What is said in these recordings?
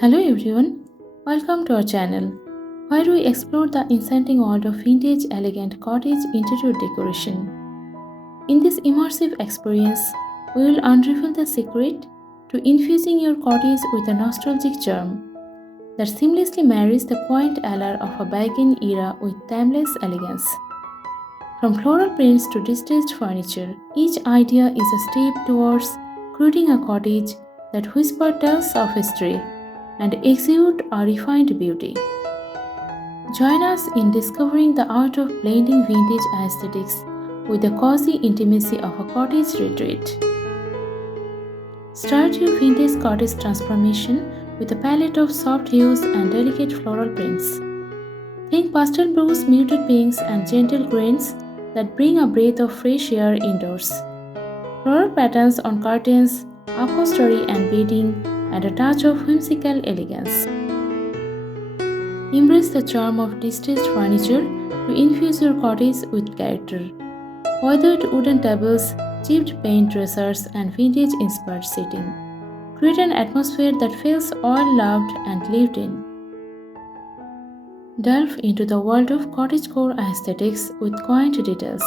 Hello everyone, welcome to our channel where we explore the enchanting world of vintage elegant cottage interior decoration. In this immersive experience, we will unravel the secret to infusing your cottage with a nostalgic charm that seamlessly marries the quaint allure of a bygone era with timeless elegance. From floral prints to distressed furniture, each idea is a step towards creating a cottage that whispers tales of history and exude a refined beauty. Join us in discovering the art of blending vintage aesthetics with the cozy intimacy of a cottage retreat. Start your vintage cottage transformation with a palette of soft hues and delicate floral prints. Think pastel blues, muted pinks, and gentle greens that bring a breath of fresh air indoors. Floral patterns on curtains, upholstery, and bedding add a touch of whimsical elegance. Embrace the charm of distressed furniture to infuse your cottage with character. Weathered wooden tables, chipped paint dressers, and vintage-inspired seating create an atmosphere that feels all loved and lived in. Delve into the world of cottagecore aesthetics with quaint details.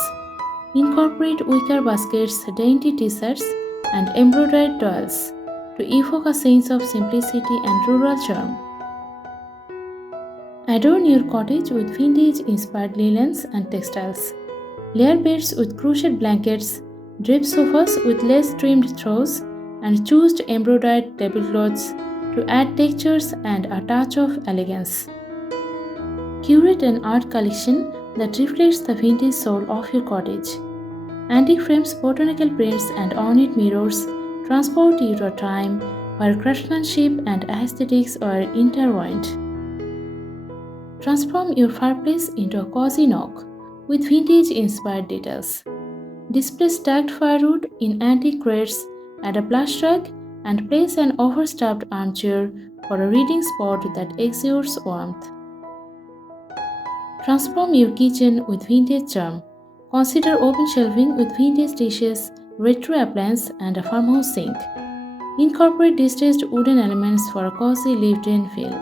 Incorporate wicker baskets, dainty t-shirts, and embroidered toils to evoke a sense of simplicity and rural charm. Adorn your cottage with vintage-inspired linens and textiles. Layer beds with crocheted blankets, drape sofas with lace-trimmed throws, and choose embroidered tablecloths to add textures and a touch of elegance. Curate an art collection that reflects the vintage soul of your cottage. Antique frames, botanical prints, and ornate mirrors transport you to a time where craftsmanship and aesthetics are intertwined. Transform your fireplace into a cozy nook with vintage-inspired details. Display stacked firewood in antique crates, add a plush rug, and place an overstuffed armchair for a reading spot that exudes warmth. Transform your kitchen with vintage charm. Consider open shelving with vintage dishes, retro appliances, and a farmhouse sink. Incorporate distressed wooden elements for a cozy lived-in feel.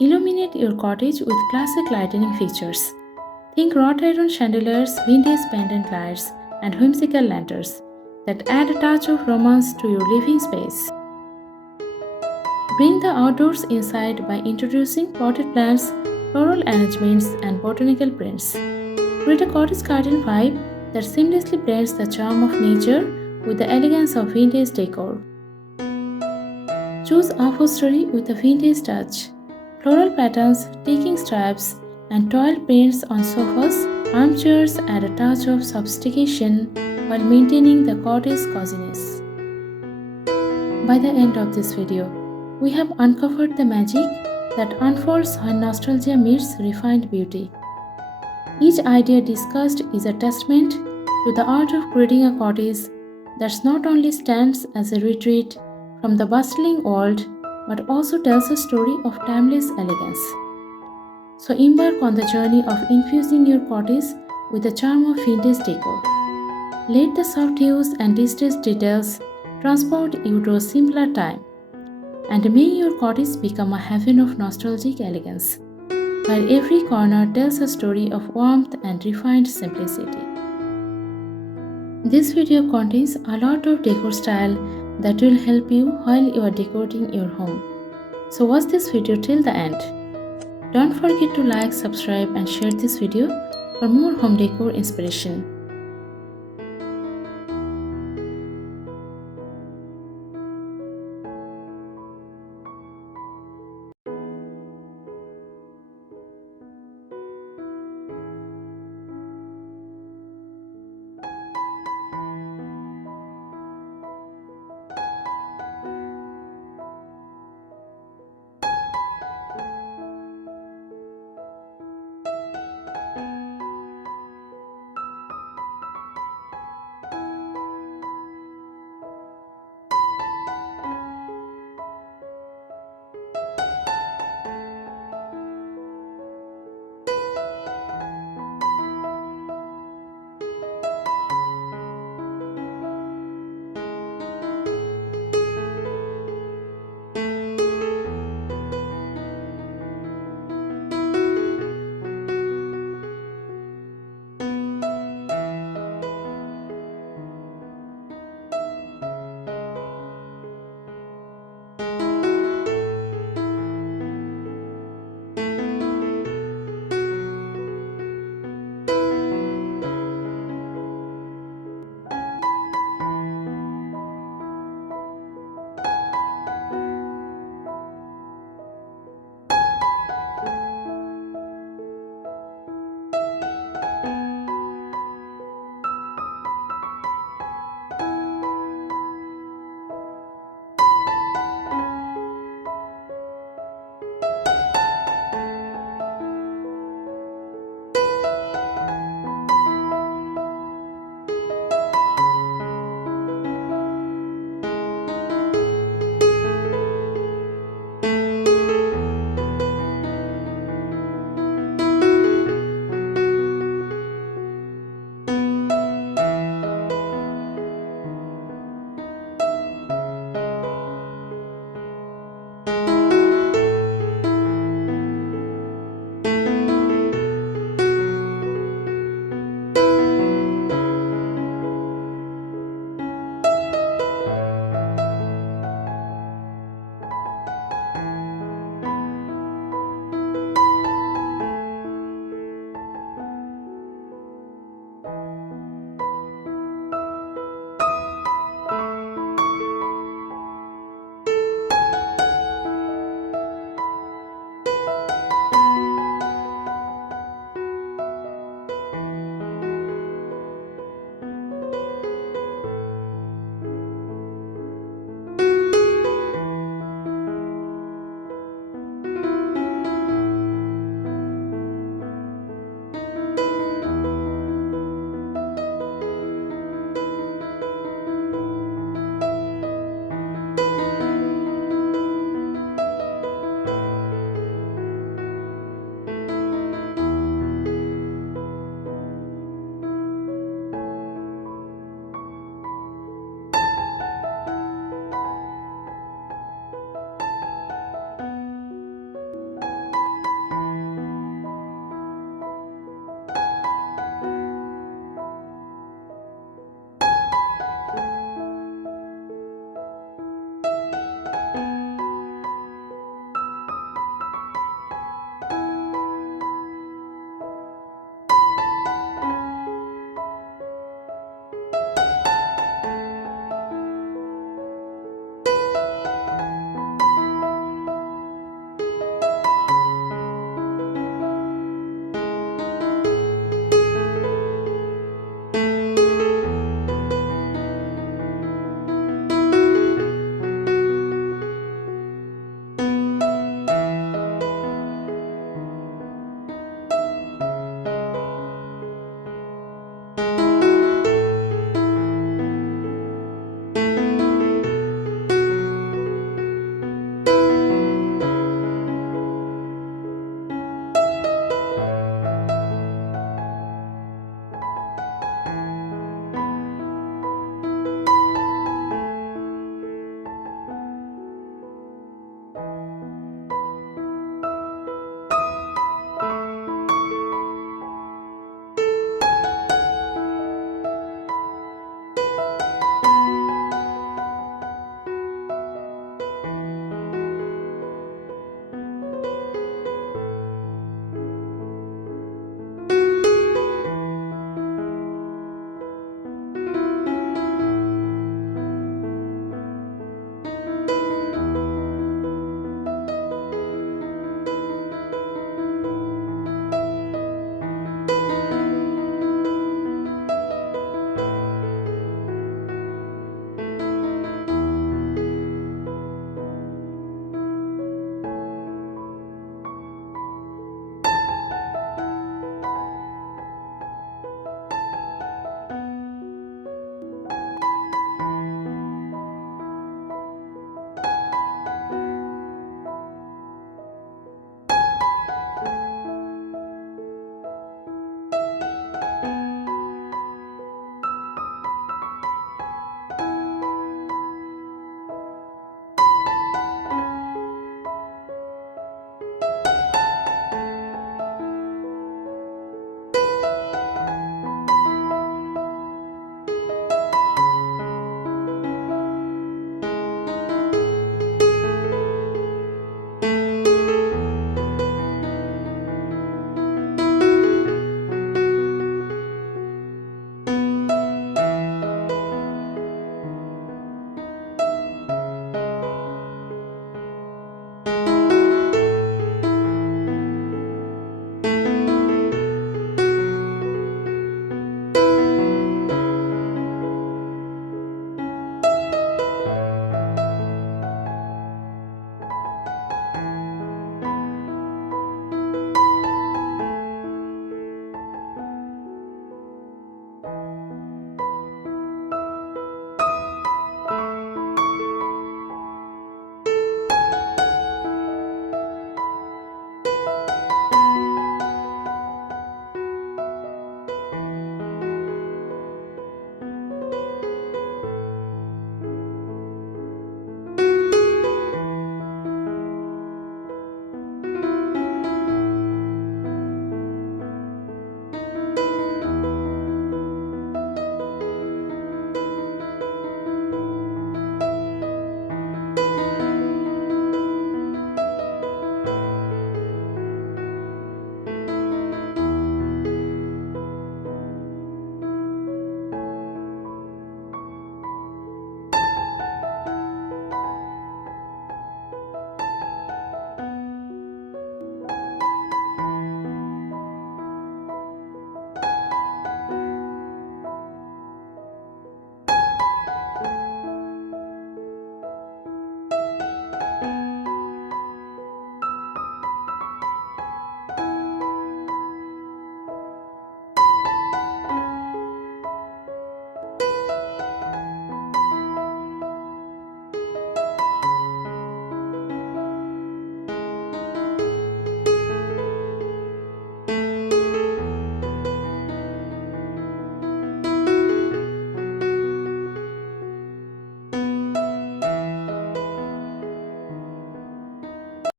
Illuminate your cottage with classic lighting fixtures. Think wrought iron chandeliers, vintage pendant lights, and whimsical lanterns that add a touch of romance to your living space. Bring the outdoors inside by introducing potted plants, floral arrangements, and botanical prints. Create a cottage garden vibe that seamlessly blends the charm of nature with the elegance of vintage decor. Choose upholstery with a vintage touch. Floral patterns, ticking stripes, and toile prints on sofas, armchairs add a touch of sophistication while maintaining the cottage coziness. By the end of this video, we have uncovered the magic that unfolds when nostalgia meets refined beauty. Each idea discussed is a testament to the art of creating a cottage that not only stands as a retreat from the bustling world but also tells a story of timeless elegance. So embark on the journey of infusing your cottage with the charm of vintage decor. Let the soft hues and distressed details transport you to a simpler time, and may your cottage become a heaven of nostalgic elegance, where every corner tells a story of warmth and refined simplicity. This video contains a lot of decor style that will help you while you are decorating your home. So watch this video till the end. Don't forget to like, subscribe, and share this video for more home decor inspiration.